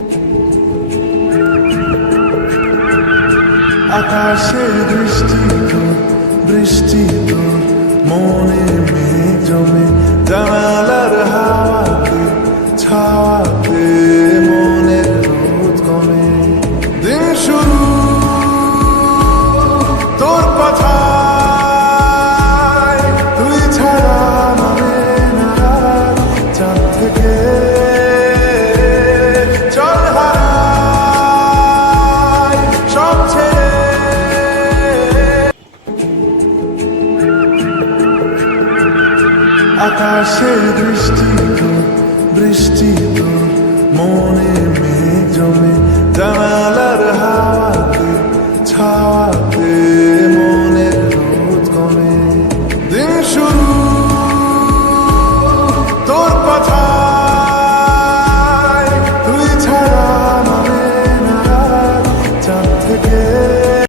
I can't say this. আকাশে দৃষ্টি তোর বৃষ্টি তোর মনে মেঘ জমে।